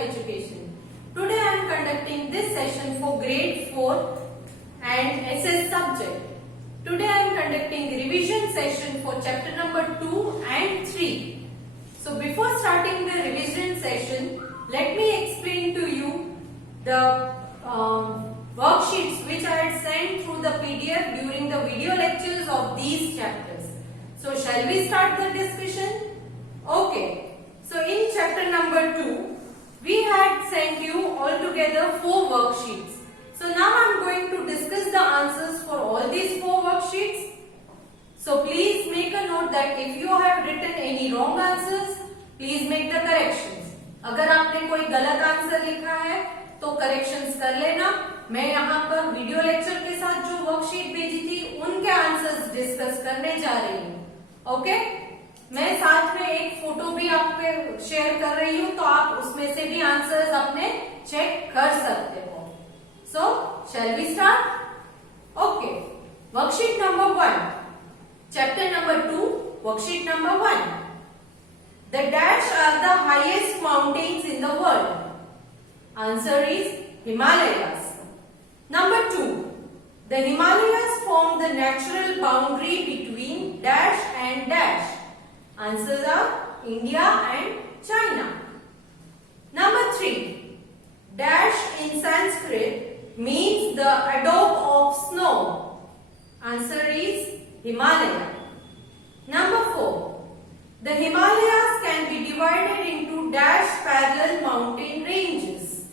Education. Today I am conducting this session for grade 4 and SS subject. Today I am conducting revision session for chapter number 2 and 3. So before starting the revision session, let me explain to you the worksheets which I had sent through the PDF during the video lectures of these chapters. So shall we start the discussion? Okay. So in chapter number 2, we had sent you altogether 4 worksheets. So now I am going to discuss the answers for all these 4 worksheets. So please make a note that if you have written any wrong answers, please make the corrections. अगर आपने कोई गलत answer लिखा है तो corrections कर लेना. मैं यहाँ पर वीडियो लेक्चर के साथ जो वर्कशीट भेजी थी उनके आंसर्स डिस्कस करने जा रही हूँ. ओके, मैं साथ में एक फोटो भी आपको शेयर कर रही हूँ तो आप उसमें से भी आंसर्स अपने चेक कर सकते हो. So shall we start? Okay, worksheet number 1, chapter number 2, worksheet number 1. The dash are the highest mountains in the world. Answer is Himalayas. Number 2. The Himalayas form the natural boundary between dash and dash. Answers are India and China. Number 3. Dash in Sanskrit means the adobe of snow. Answer is Himalaya. Number 4. The Himalayas can be divided into dash parallel mountain ranges.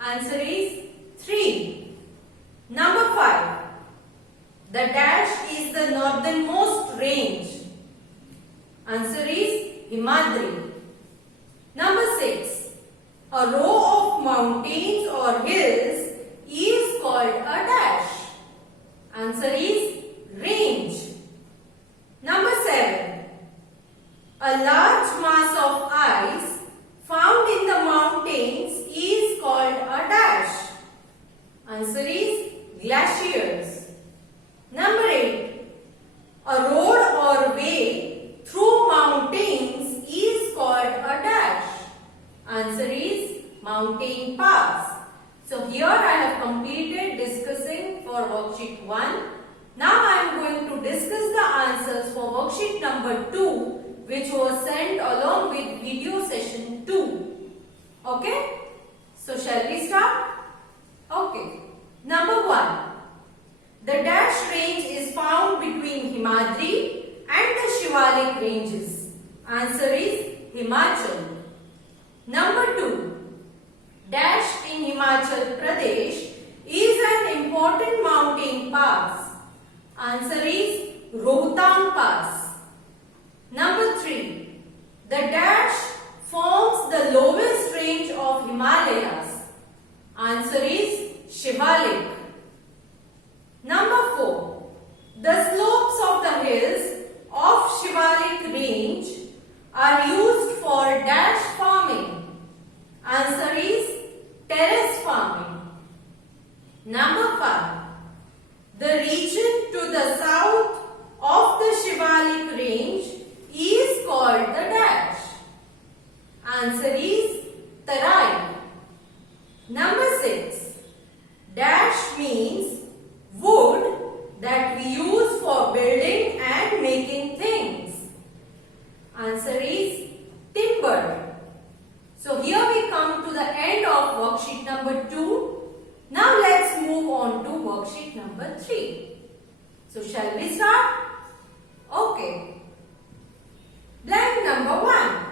Answer is 3. Number 5. The dash is the northernmost range. Answer is Himadri. Number 6. A row of mountains or hills is called a dash. Answer is range. Number 7. A large mass of ice found in the mountains is called a dash. Answer is glaciers. Number 8. A road or way through mountains is called a dash. Answer is mountain pass. So here I have completed discussing for worksheet 1. Now I am going to discuss the answers for worksheet number 2, which was sent along with video session 2. Okay? So shall we start? Okay. Number 1. The dash range is found between Himadri and the Shivalik ranges. Answer is Himachal. Number 2. Dash in Himachal Pradesh is an important mountain pass. Answer is Rohtang Pass. Number 3. The dash forms the lowest range of Himalayas. Answer is Shivalik. Number 4. The slopes of the hills of Shivalik range are used for dash farming. Answer is terrace farming. Number 5. The region to the south of the Shivalik range is called the dash. Answer is Tarai. Number 6. Dash means wood that we use for building and making things. Answer is timber. So here we come to the end of worksheet number 2. Now let's move on to worksheet number 3. So shall we start? Okay. Blank number 1.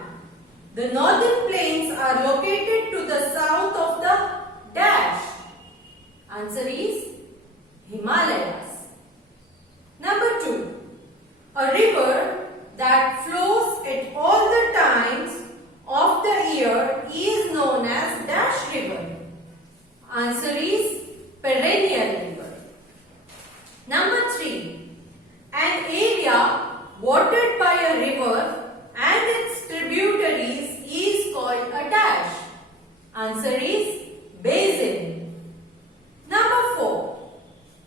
The northern plains are located to the south of the dash. Answer is Himalayas. Number 2. A river that flows at all the times of the year is known as dash river. Answer is perennial river. Number 3. An area watered by a river and its tributaries is called a dash. Answer is basin. Number 4.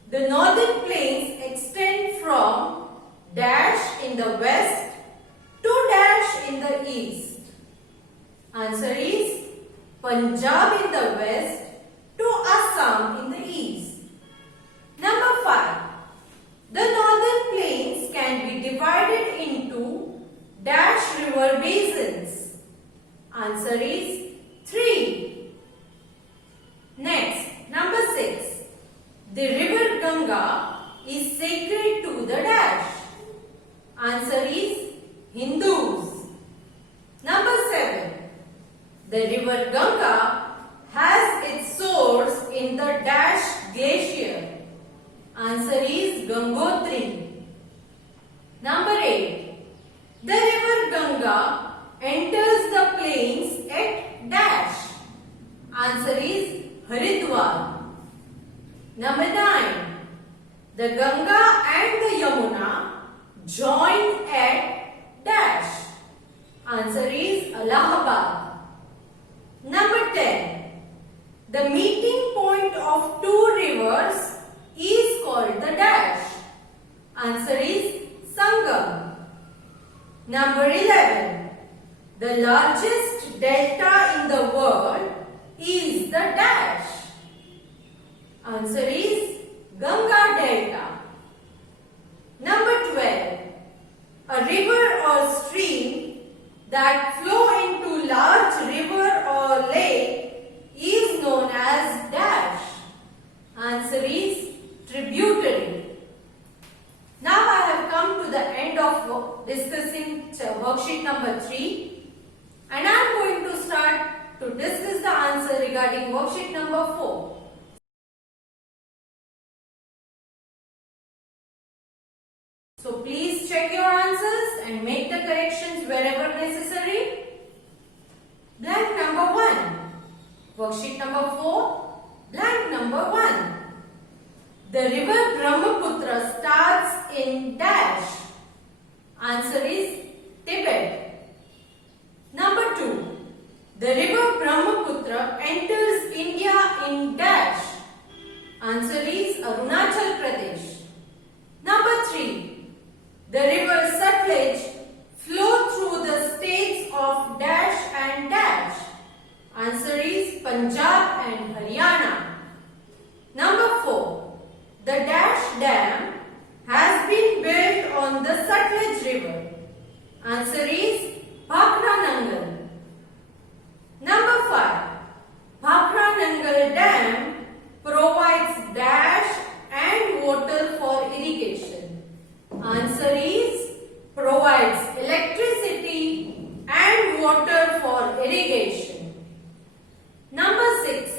The northern plains extend from dash in the west to dash in the east. Answer is Punjab in the west to Assam in the east. Number 5. The northern plains can be divided into dash river basins. Answer is 3. Next, number 6. The river Ganga is sacred to the dash. Answer is Hindus. Number 7. The river Ganga has its source in the dash glacier. Answer is Gangotri. Number 8. The river Ganga enters the plains at dash. Answer is Haridwar. Number 9. The Ganga and the Yamuna join at dash. Answer is Allahabad. Number 10. The meeting point of two rivers is called the dash. Answer is Sangam. Number 11. The largest delta in the world is the dash. Answer is Ganga Delta. Number 12. A river or stream that flow into large river or lake is known as dash. Answer is tributary. Now I have come to the end of discussing worksheet number 3 and I am going to start to discuss the answer regarding worksheet number 4. So please check your answers and make the corrections wherever necessary. Blank number 1. Worksheet number 4. Blank number 1. The river Brahmaputra starts in dash. Answer is Tibet. Number 2. The river Brahmaputra enters India in dash. Answer is Arunachal Pradesh. Number 3. The river Sutlej flow through the states of dash and dash. Answer is Punjab and Haryana. Number 4. The dash dam has been built on the Sutlej river. Answer is Bhakra Nangal. Number 5. Bhakra Nangal dam provides dash and water for irrigation. Answer is provides electricity and water for irrigation. Number 6.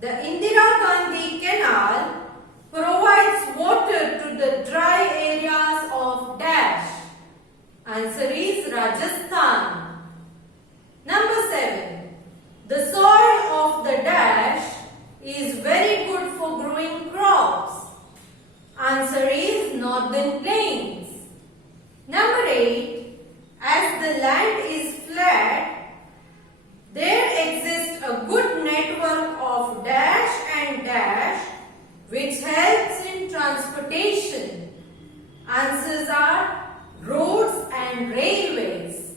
The Indira Gandhi Canal provides water to the dry areas of dash. Answer is Rajasthan. Number 7. The soil of the dash is very good for growing crops. Answer is northern plains. Number 8. As the land is flat, there exists a good network of dash and dash which helps in transportation. Answers are roads and railways.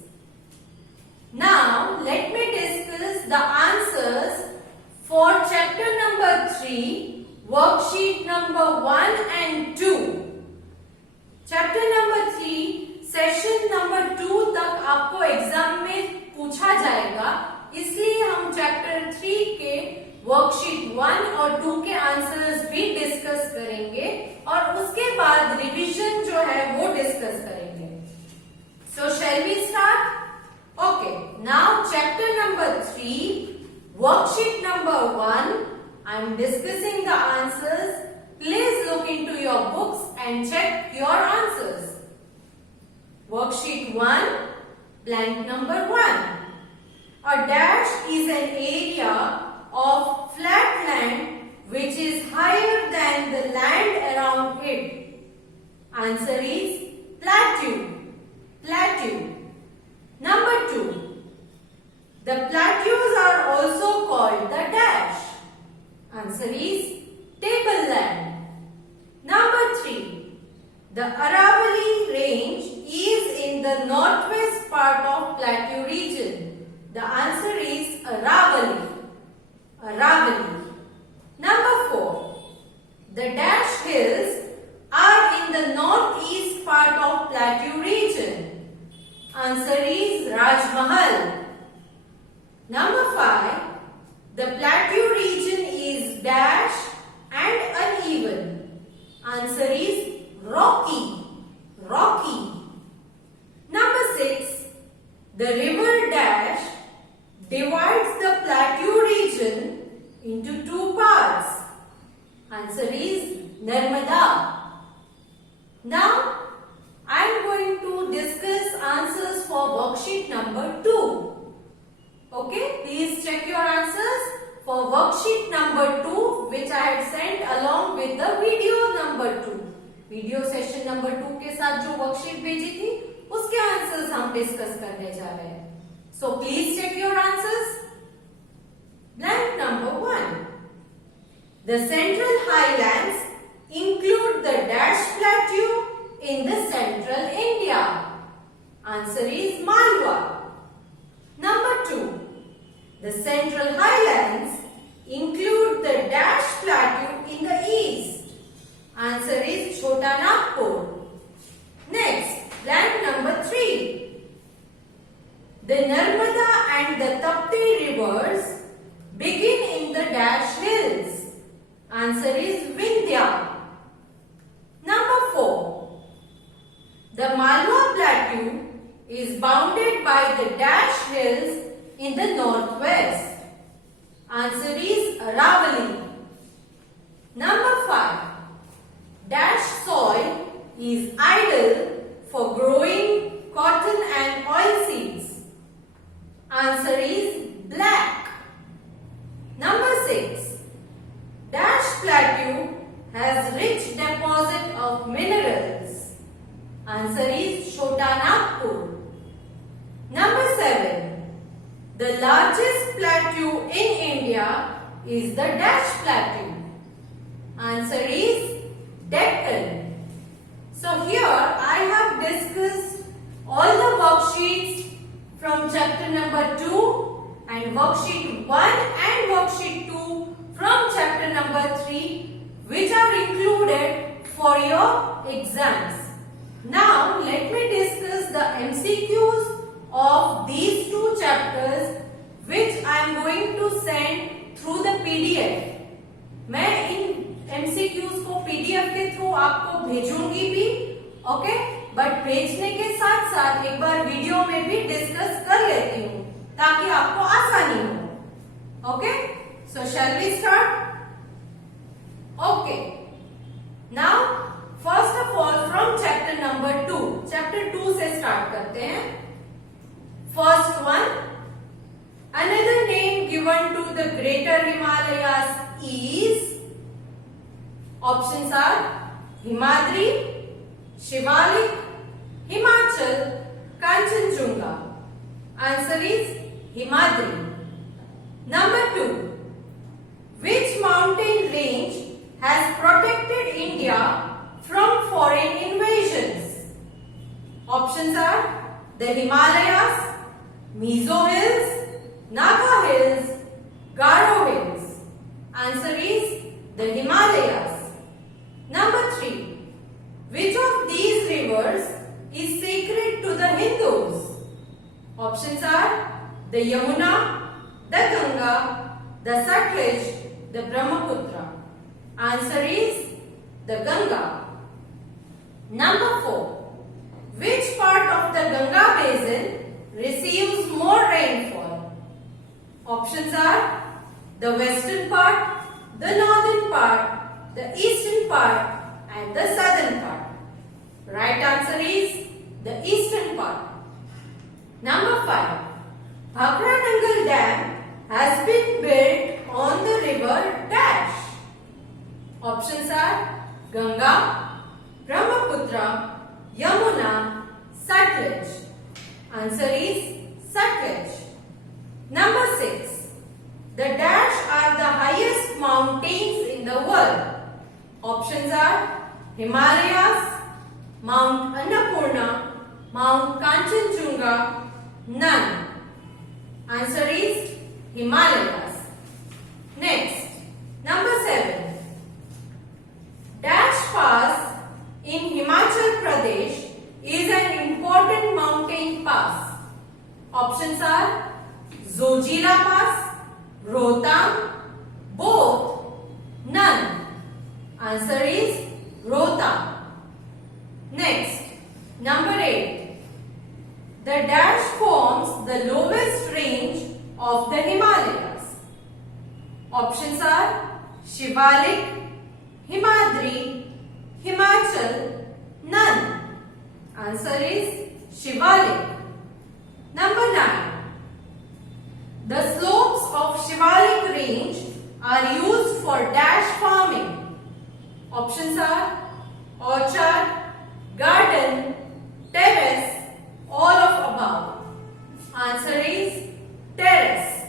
Now let me discuss the answers for chapter number 3. Worksheet number 1 and 2. Chapter number 3 session number 2 तक आपको exam में पूछा जाएगा, इसलिए हम chapter 3 के worksheet 1 और 2 के आंसर्स भी डिस्कस करेंगे और उसके बाद रिवीजन जो है वो डिस्कस करेंगे. So shall we start? Okay, now chapter number 3 worksheet number 1. I am discussing the answers. Please look into your books and check your answers. Worksheet 1, blank number 1. A dash is an area of flat land which is higher than the land around it. Answer is plateau. Plateau. Number 2. The plateaus are also called the dash. Answer is tableland. Number 3. The Aravalli range is in the northwest part of plateau region. The answer is Aravalli. The dash hills are in the northeast part of Plateau region. Answer is Raj Mahal. Number 5. The Plateau region is dash and uneven. Answer is rocky. Rocky. Number 6. The river dash divides the Plateau region into two parts. Answer is Narmada. Now, I am going to discuss answers for worksheet number 2. Okay, please check your answers for worksheet number 2 which I had sent along with the video number 2. Video session number 2 के साथ जो worksheet भेजी थी उसके answers हम discuss करने जा रहे हैं. So please check your answers. Blank number 1. The Central Highlands include the Dash Plateau in the central India. Answer is Malwa. Number 2. The Central Highlands include the Dash Plateau in the east. Answer is Chota Nagpur. Next, blank number 3. The Narmada and the Tapti rivers begin in the Dash hills. Answer is Vindhya. Number 4. The Malwa Plateau is bounded by the Dash hills in the northwest. Answer is Aravalli. Number 5. Dash soil is ideal for growing cotton and oilseeds. Answer is black. Number 6. Dash Plateau has rich deposit of minerals. Answer is Chota Nagpur. Number 7. The largest plateau in India is the Dash Plateau. Answer is Deccan. So here I have discussed all the worksheets from chapter number 2 and worksheet 1 and worksheet 2 from chapter number 3 which are included for your exams. Now let me discuss the MCQs of these two chapters which I am going to send through the PDF. मैं इन MCQs को PDF के through आपको भेजूंगी भी, okay, but भेजने के साथ साथ एक बार वीडियो में भी डिस्कस कर लेती हूँ ताकि आपको आसानी हो. Okay, so shall we start. Okay, now first of all from chapter number 2. Chapter 2 से स्टार्ट करते हैं. First one, another name given to the greater Himalayas is. Options are Himadri, Shivalik, Himachal, Kanchenjunga. Answer is Himadri. Number 2. Which mountain range has protected India from foreign invasions? Options are the Himalayas, Mizo Hills, Naga Hills, Garo Hills. Answer is the Himalayas. Number 3. Which of these rivers is sacred to the Hindus? Options are the Yamuna, the Ganga, the Satluj, the Brahmaputra. Answer is the Ganga. Number 4. Which part of the Ganga basin receives more rainfall? Options are the western part, the northern part, the eastern part and the southern part. Right answer is the eastern part. Number 5. Bhakra Nangal Dam has been built on the river Dash. Options are Ganga, Brahmaputra, Yamuna, Satluj. Answer is Satluj. Number 6. The Dash are the highest mountains in the world. Options are Himalayas, Mount Annapurna, Mount Kanchenjunga, none. Answer is Himalayas. Next, number 7. India pass, Rohtang, both, none. Answer is Rohtang. Next, number 8. The dash forms the lowest range of the Himalayas. Options are Shivalik, Himadri, Himachal, none. Answer is Shivalik. Number 9. The slopes of Shivalik range are used for dash farming. Options are orchard, garden, terrace, all of above. Answer is terrace.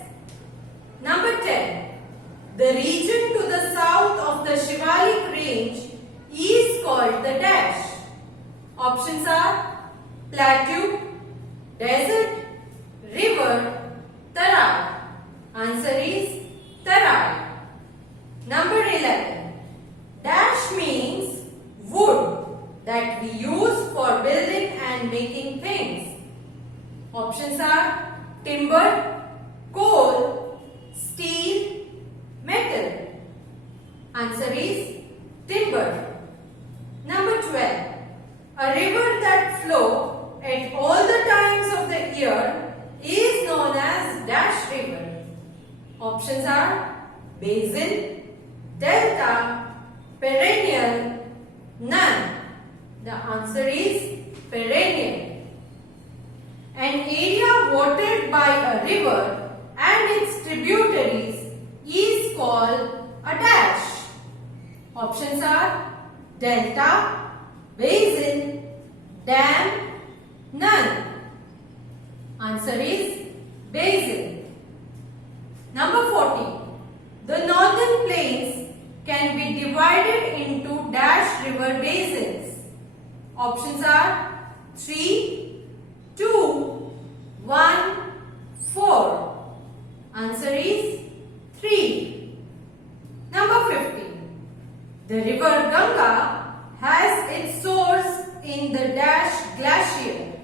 Number 10. The region to the south of the Shivalik range is called the dash. Options are plateau, desert, river, Tarai. Answer is Tarai. Number 11. Dash means wood that we use for building and making things. Options are timber, coal, steel, metal. Answer is timber. Number 12. A river that flows at all the times of the year is known as dash river. Options are basin, delta, perennial, none. The answer is perennial. An area watered by a river and its tributaries is called a dash. Options are delta, basin, dam, none. Answer is basin. Number 14. The northern plains can be divided into dash river basins. Options are 3, 2, 1, 4. Answer is 3. Number 15. The river Ganga has its source in the dash glacier.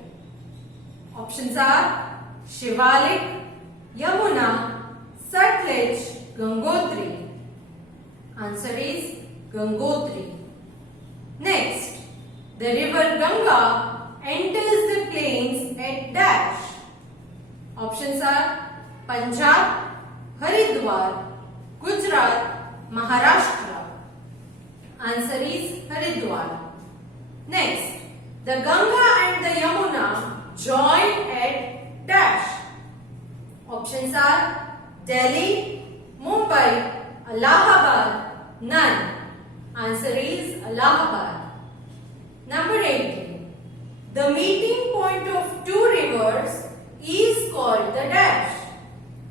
Options are Shivalik, Yamuna, Sutlej, Gangotri. Answer is Gangotri. Next, the river Ganga enters the plains at dash. Options are Punjab, Haridwar, Gujarat, Maharashtra. Answer is Haridwar. Next, the Ganga and the Yamuna join at dash. Options are Delhi, Mumbai, Allahabad, none. Answer is Allahabad. Number 18. The meeting point of two rivers is called the dash.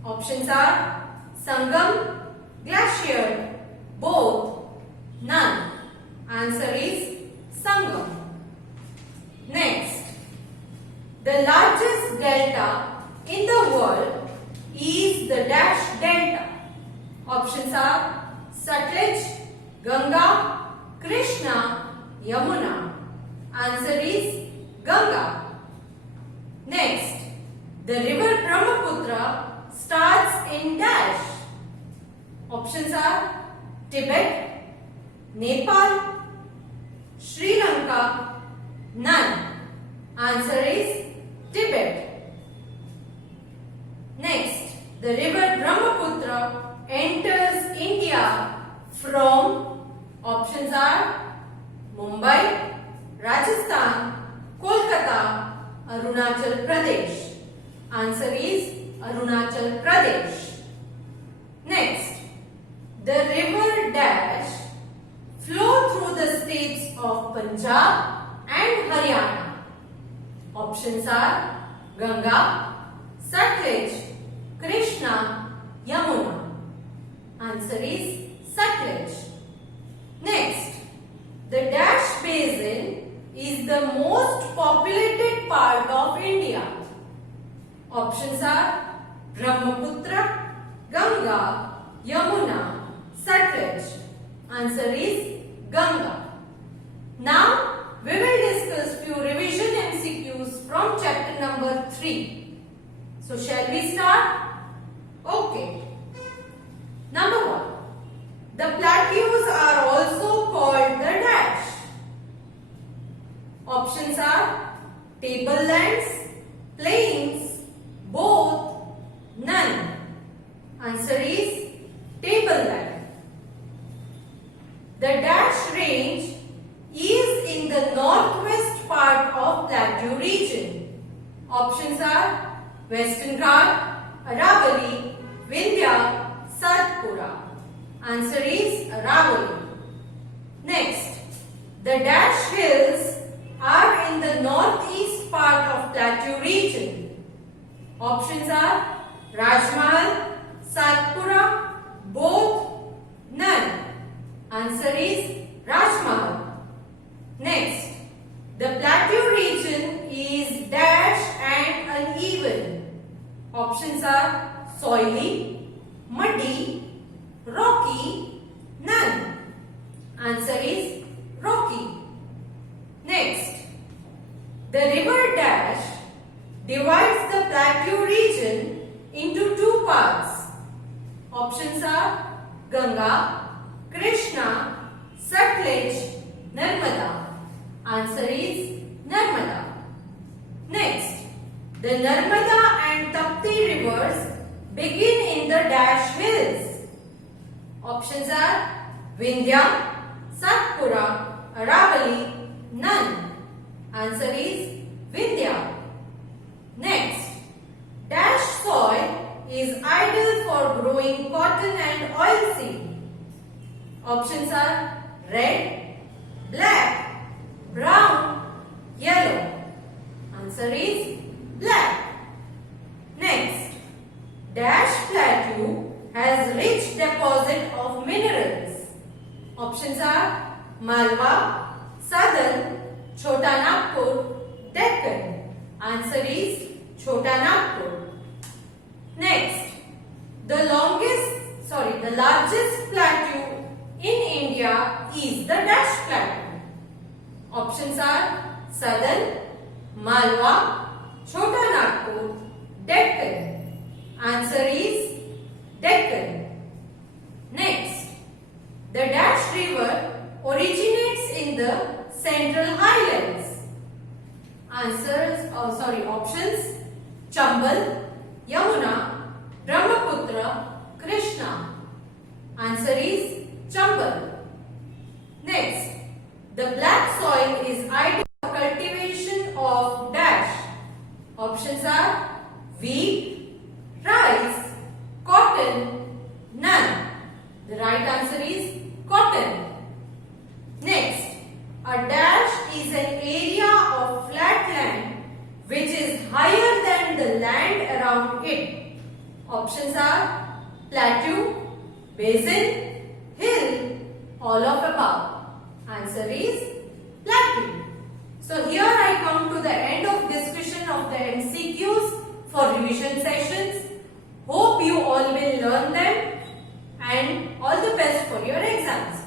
Options are Sangam, glacier, both, none. Answer is Sangam. Next, the largest delta in the world is the dash delta. Options are Sutlej, Ganga, Krishna, Yamuna. Answer is Ganga. Next, the river Brahmaputra starts in dash. Options are Tibet, Nepal, Sri Lanka, none. Answer is Tibet. Next, the river Brahmaputra enters India from, options are Mumbai, Rajasthan, Kolkata, Arunachal Pradesh. Answer is Arunachal Pradesh. Next, the river dash flow through the states of Punjab and Haryana. Options are Ganga, Sutlej, Krishna, Yamuna. Answer is Sutlej. Next, the dash basin is the most populated part of India. Options are Brahmaputra, Ganga, Yamuna, Sutlej. Answer is Ganga. Now, we will discuss few revision MCQs from chapter number 3. So, shall we start? Answer is tableland. The dash range is in the northwest part of Plateau region. Options are Western Ghat, Aravalli, Vindhya, Satpura. Answer is Aravalli. Next, the dash hills are in the northeast part of Plateau region. Options are Rajmahal, Satpura, both, none. Answer is Rajmahal. Next, the Plateau region is dash and uneven. Options are soily, muddy, rocky, none. Answer is rocky. Next, the river dash divides the Plateau region into two parts. Options are Ganga, Krishna, Sutlej, Narmada. Answer is Narmada. Next, the Narmada and Tapti rivers begin in the dash hills. Options are Vindhya, Satpura, Aravalli, none. Answer is Vindhya. Next, dash soil is ideal for growing cotton and oilseed. Options are red, black, brown, yellow. Answer is black. Next, dash plateau has rich deposit of minerals. Options are Malwa, Southern, Chota Nagpur, Deccan. Answer is Chota Nagpur. Next, the largest plateau in India is the dash plateau. Options are Southern, Malwa, Chota Nagpur, Deccan. Answer is Deccan. Next, the Dash River originates in the Central Highlands. Options Chambal, Yamuna, Brahmaputra, Krishna. Answer is Chambal. Next, the black soil is ideal for cultivation of dash. Options are wheat, rice, cotton, none. The right answer is cotton. Next, a dash is an area of flat land which is higher than the land around it. Options are plateau, basin, hill, all of above. Answer is plateau. So here I come to the end of discussion of the MCQs for revision sessions. Hope you all will learn them and all the best for your exams.